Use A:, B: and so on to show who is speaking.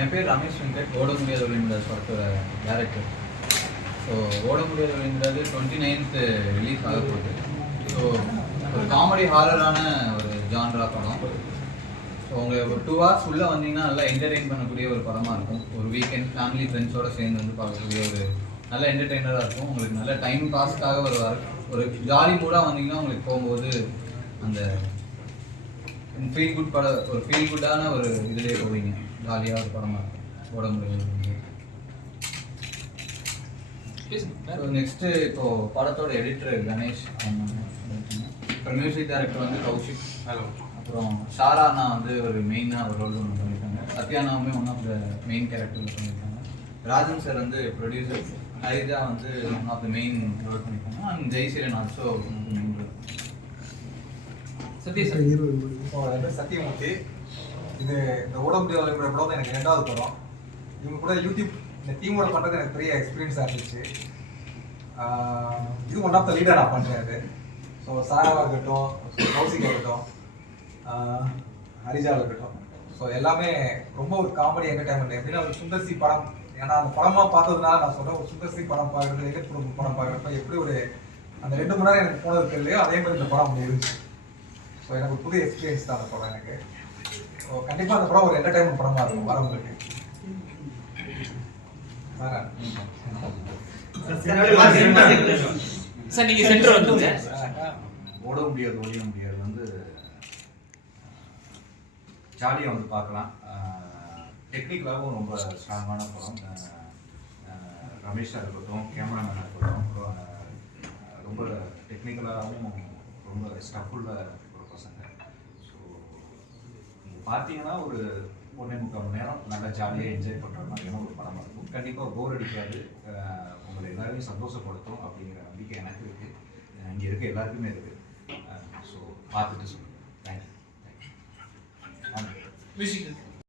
A: என் பேர் ரமேஷ் வெங்கட். ஓட முடியாத விளையாட படத்தோட டேரக்டர் ஸோ ஓட முடியாத விளையாடுறது டுவெண்ட்டி நைன்த்து ரிலீஸ் ஆக போகுது. ஸோ ஒரு காமெடி ஹாரரான ஒரு ஜான்ரா படம். ஸோ உங்களுக்கு ஒரு டூ ஹவர்ஸ் உள்ளே வந்தீங்கன்னா நல்லா என்டர்டெயின் பண்ணக்கூடிய ஒரு படமாக இருக்கும். ஒரு வீக்கெண்ட் ஃபேமிலி ஃப்ரெண்ட்ஸோட சேர்ந்து வந்து பார்க்கக்கூடிய ஒரு நல்ல என்டர்டெய்னராக இருக்கும். உங்களுக்கு நல்ல டைம் பாஸ்க்காக ஒரு ஒரு ஜாலி மூடாக வந்தீங்கன்னா உங்களுக்கு போகும்போது அந்த ஃபீல் குட் பட ஒரு ஃபீல் குட்டான ஒரு இதுலேயே போவீங்க. ஜாலியாக ஒரு படமாக இருக்கும். ஓட முடியும் நெக்ஸ்ட்டு இப்போ படத்தோட எடிட்டர் கணேஷ் அவங்க அப்புறம் மியூசிக் டைரக்டர் வந்து கௌஷிக்.
B: ஹலோ
A: அப்புறம் ஷாரா அண்ணா வந்து ஒரு மெயினாக ஒரு ரோல் ஒன்று பண்ணியிருக்காங்க. சத்யானாவுமே ஒன் ஆஃப் த மெயின் கேரக்டரில் பண்ணியிருக்காங்க. ராஜன் சார் வந்து ப்ரொடியூசர் ஹரிதா வந்து one of the main role பண்ணியிருக்காங்க. And Jaiseelan also main role
B: Sathya sir
C: இது இந்த ஓட முடியாத கூட படம் தான் எனக்கு ரெண்டாவது படம். இவங்க கூட யூடியூப் இந்த டீமோட பண்ணுறது எனக்கு பெரிய எக்ஸ்பீரியன்ஸாக இருந்துச்சு. இது ஒன் ஆஃப் த லீடர் நான் பண்ணுறேன் அது. ஸோ சாராவாக இருக்கட்டும் கௌசிகா இருக்கட்டும் ஹரிஜாவாக இருக்கட்டும். ஸோ எல்லாமே ரொம்ப ஒரு காமெடி என்டர்டைன்மெண்ட் எப்படின்னா ஒரு சுந்தர்சி படம். ஏன்னா அந்த படமாக பார்த்ததுனால நான் சொல்கிறேன் ஒரு சுந்தர்சி படம் பார்க்குறது எதிர் குடும்ப படம் பார்க்குறப்ப எப்படி ஒரு அந்த ரெண்டு மணி நேரம் எனக்கு போனது தெரியலையோ அதே மாதிரி இந்த படம் இருந்துச்சு. ஸோ எனக்கு புது எக்ஸ்பீரியன்ஸ் தான் அந்த படம் எனக்கு. ஸோ கண்டிப்பாக அந்த படம் ஒரு என்டர்டைன்மெண்ட் படமாக இருக்கும் வரவங்களுக்கு. சாரா
B: சார். நீங்க சென்டர் வந்துங்க
D: ஓட முடியாது ஒழிய முடியாது. வந்து ஜாலியாக வந்து பார்க்கலாம். டெக்னிக்கலாகவும் ரொம்ப ஸ்ட்ராங்கான படம். ரமேஷாக இருக்கட்டும் கேமராமேனாக இருக்கட்டும். ரொம்ப டெக்னிக்கலாகவும் ரொம்ப ஸ்டஃபுள்ள ஒரு பசங்க ஸோ நீங்கள் பார்த்தீங்கன்னா ஒரு ஒன்றே முக்கால் மணி நேரம் நல்லா ஜாலியாக என்ஜாய் பண்ணுற மாதிரியான ஒரு படமாக இருக்கும். கண்டிப்பாக போர் அடிக்காது. உங்களை எல்லாரையும் சந்தோஷப்படுத்தும் அப்படிங்கிற நம்பிக்கை எனக்கு இருக்குது இங்கே இருக்க எல்லாருக்குமே இருக்குது ஸோ பார்த்துட்டு சொல்லுங்கள் தேங்க்யூ தேங்க்யூ
B: மியூசிக்